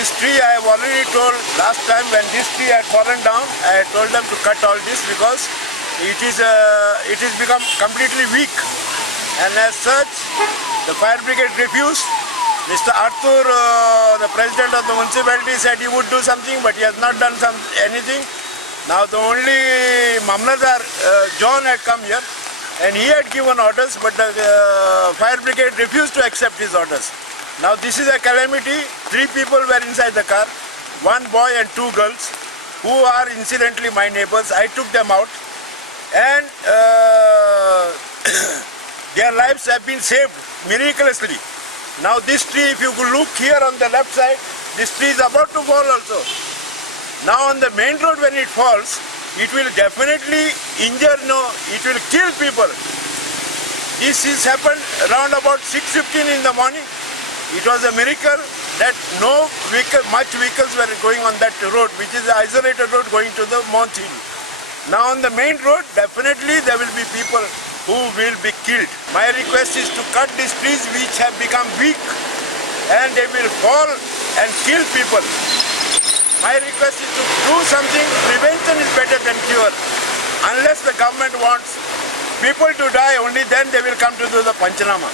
This tree I have already told last time when this tree had fallen down, I had told them to cut all this because it is become completely weak, and as such the fire brigade refused. Mr. Arthur, the president of the municipality, said he would do something, but he has not done anything. Now the only Mamladar, John, had come here and he had given orders, but the fire brigade refused to accept his orders. Now this is a calamity. 3 people were inside the car, 1 boy and 2 girls, who are incidentally my neighbors. I took them out and their lives have been saved miraculously. Now this tree, if you could look here on the left side, this tree is about to fall also. Now on the main road when it falls, it will definitely injure, it will kill people. This has happened around about 6:15 in the morning. It was a miracle that no vehicle, much vehicles were going on that road, which is an isolated road going to the Mount Hill. Now on the main road, definitely there will be people who will be killed. My request is to cut these trees which have become weak and they will fall and kill people. My request is to do something. Prevention is better than cure. Unless the government wants people to die, only then they will come to do the Panchanama.